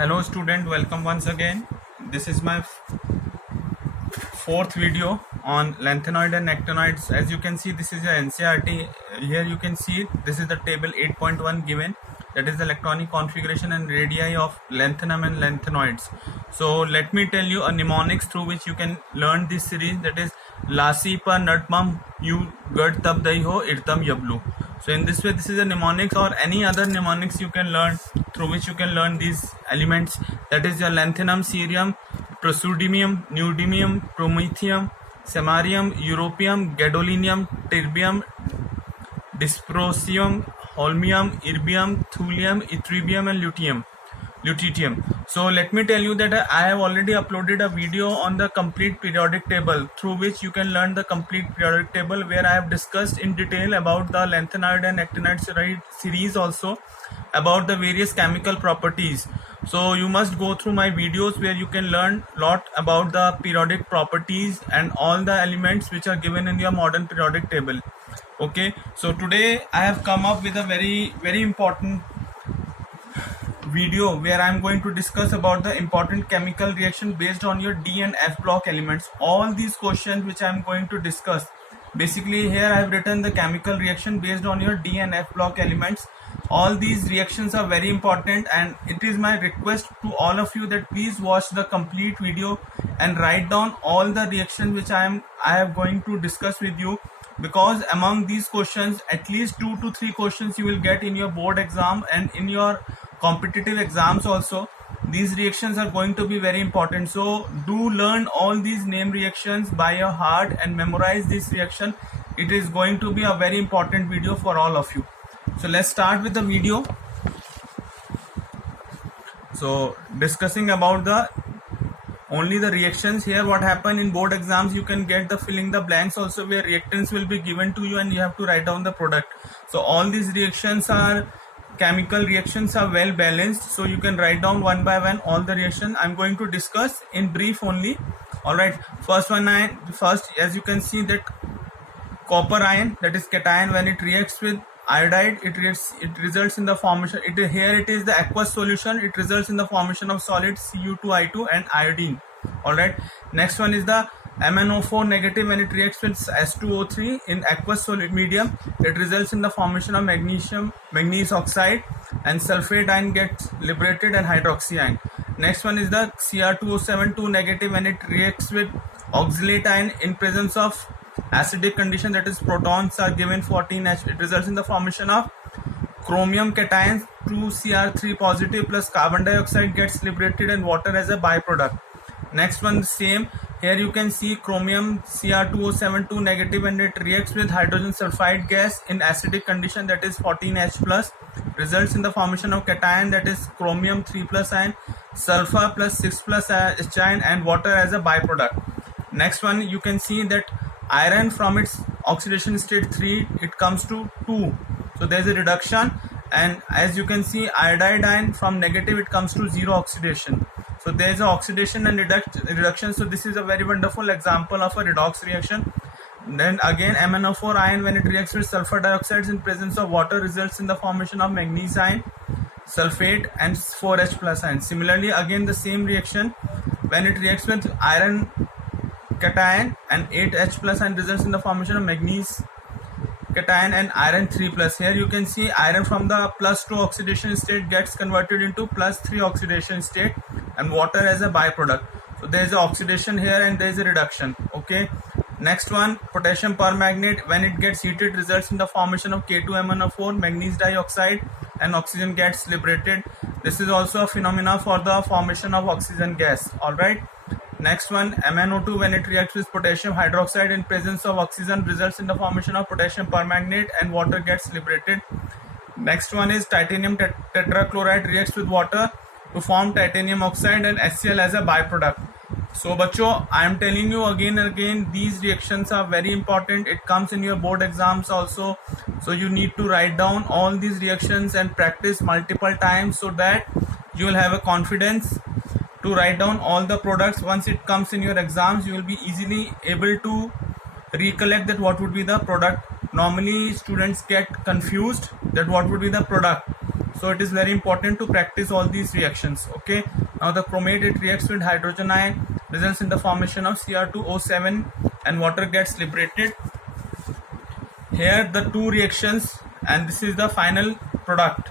Hello student, welcome once again. This is my fourth video on lanthanoid and actinoids. As you can see, this is a NCERT. Here you can see this is the table 8.1 given, that is the electronic configuration and radii of lanthanum and lanthanoids. So let me tell you a mnemonics through which you can learn this series, that is Lasi pa natmam you gad tab dai ho irtam yablu. So in this way, this is a mnemonics or any other mnemonics you can learn through which you can learn these elements, that is your lanthanum, cerium, praseodymium, neodymium, promethium, samarium, europium, gadolinium, terbium, dysprosium, holmium, erbium, thulium, yttrium and lutetium. So let me tell you that I have already uploaded a video on the complete periodic table through which you can learn the complete periodic table, where I have discussed in detail about the lanthanoid and actinoid series, also about the various chemical properties. So you must go through my videos where you can learn a lot about the periodic properties and all the elements which are given in your modern periodic table. Okay, so today I have come up with a very important video where I am going to discuss about the important chemical reaction based on your D and F block elements. All these questions which I am going to discuss, basically here I have written the chemical reaction based on your D and F block elements. All these reactions are very important, and it is my request to all of you that please watch the complete video and write down all the reactions which I am going to discuss with you, because among these questions at least 2 to 3 questions you will get in your board exam and in your competitive exams also. These reactions are going to be very important, so do learn all these name reactions by your heart and memorize this reaction. It is going to be a very important video for all of you. So let's start with the video. So discussing about only the reactions. Here what happened in board exams, you can get the filling the blanks also, where reactants will be given to you and you have to write down the product. So all these reactions are chemical reactions are well balanced, so you can write down one by one all the reactions. I'm going to discuss in brief only. Alright, first as you can see, that copper ion, that is cation, when it reacts with iodide, it results in the formation, here it is the aqueous solution, it results in the formation of solid Cu2I2 and iodine. Alright, next one is the MnO4 negative, when it reacts with S2O3 in aqueous solid medium, it results in the formation of manganese oxide, and sulfate ion gets liberated, and hydroxy ion. Next one is the Cr2O7 negative, when it reacts with oxalate ion in presence of acidic condition, that is protons are given 14H, it results in the formation of chromium cations, 2Cr3 positive plus carbon dioxide gets liberated and water as a byproduct. Next one, same, here you can see chromium Cr2O7 negative, and it reacts with hydrogen sulfide gas in acidic condition, that is 14H plus, results in the formation of cation, that is chromium 3 plus ion, sulfur plus 6 plus H ion and water as a byproduct. Next one, you can see that iron from its oxidation state 3 it comes to 2, so there is a reduction, and as you can see iodide ion from negative it comes to 0 oxidation, so there is a oxidation and reduction. So this is a very wonderful example of a redox reaction. Then again MnO4 ion, when it reacts with sulfur dioxide in presence of water, results in the formation of manganese ion, sulfate and 4H plus ion. Similarly again the same reaction, when it reacts with iron cation and 8H plus and results in the formation of manganese cation and iron 3 plus. Here you can see iron from the +2 oxidation state gets converted into +3 oxidation state and water as a byproduct. So there is a oxidation here and there is a reduction. Okay. Next one, potassium permanganate, when it gets heated results in the formation of K2MnO4, manganese dioxide, and oxygen gets liberated. This is also a phenomena for the formation of oxygen gas. Alright. Next one, MnO2, when it reacts with potassium hydroxide in presence of oxygen, results in the formation of potassium permanganate and water gets liberated. Next one is titanium tetrachloride reacts with water to form titanium oxide and HCl as a byproduct. So bachcho, I am telling you again and again, these reactions are very important. It comes in your board exams also, so you need to write down all these reactions and practice multiple times, so that you will have a confidence to write down all the products. Once it comes in your exams, you will be easily able to recollect that what would be the product. Normally students get confused that what would be the product. So it is very important to practice all these reactions. Okay, now the chromate, it reacts with hydrogen ion, results in the formation of Cr2O7 and water gets liberated. Here the two reactions, and this is the final product.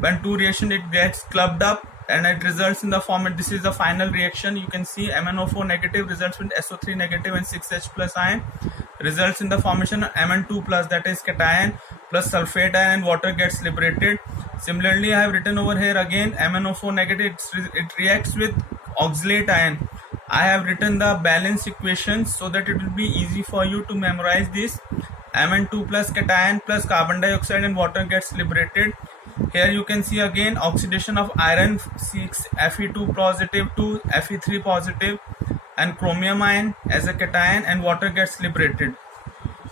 When two reaction, it gets clubbed up and it results in the format. This is the final reaction. You can see MnO4 negative results with SO3 negative and 6H plus ion, results in the formation of Mn2 plus, that is cation, plus sulfate ion, and water gets liberated. Similarly, I have written over here again MnO4 negative, it reacts with oxalate ion. I have written the balance equations so that it will be easy for you to memorize this. Mn2 plus cation plus carbon dioxide and water gets liberated. Here you can see again oxidation of iron 6 Fe2 positive to Fe3 positive and chromium ion as a cation, and water gets liberated.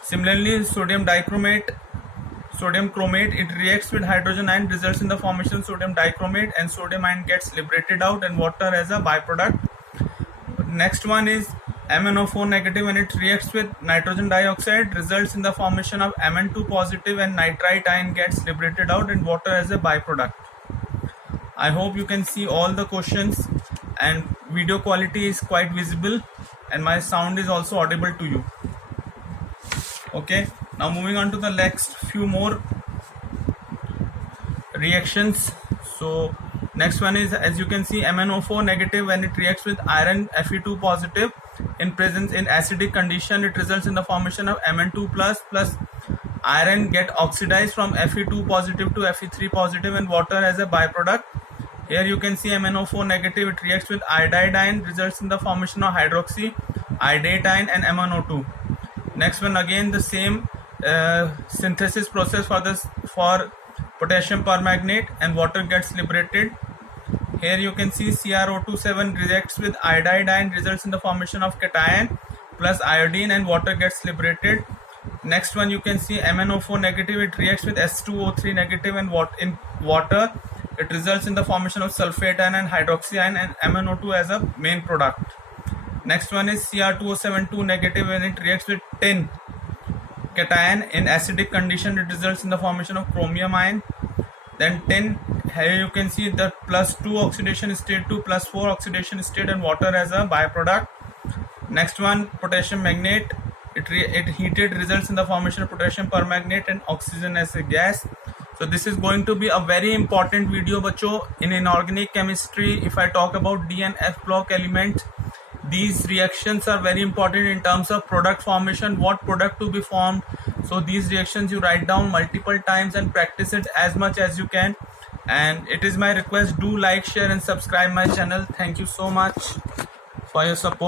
Similarly, sodium chromate, it reacts with hydrogen ion, results in the formation of sodium dichromate, and sodium ion gets liberated out and water as a byproduct. Next one is MnO4 negative, and it reacts with nitrogen dioxide, results in the formation of Mn2 positive, and nitrite ion gets liberated out and water as a byproduct. I hope you can see all the questions, and video quality is quite visible and my sound is also audible to you. Okay, now moving on to the next few more reactions. So next one is, as you can see, MnO4 negative, when it reacts with iron Fe2 positive in presence in acidic condition, it results in the formation of Mn2 plus iron get oxidized from Fe2 positive to Fe3 positive and water as a byproduct. Here you can see MnO4 negative, it reacts with iodide ion, results in the formation of hydroxy iodate ion and MnO2. Next one, again the same synthesis process for potassium permanganate, and water gets liberated. Here you can see CrO27 reacts with iodide ion, results in the formation of cation plus iodine and water gets liberated. Next one, you can see MnO4 negative, it reacts with S2O3 negative and in water, it results in the formation of sulfate ion and hydroxy ion and MnO2 as a main product. Next one is Cr2O72 negative, when it reacts with tin cation in acidic condition, it results in the formation of chromium ion. Then tin, here you can see the +2 oxidation state to +4 oxidation state and water as a byproduct. Next one, potassium magnate, it heated, results in the formation of potassium permanganate and oxygen as a gas. So this is going to be a very important video, bacho. In inorganic chemistry, if I talk about D and F block elements, these reactions are very important in terms of product formation, what product to be formed. So these reactions you write down multiple times and practice it as much as you can. And it is my request, do like, share and subscribe my channel. Thank you so much for your support.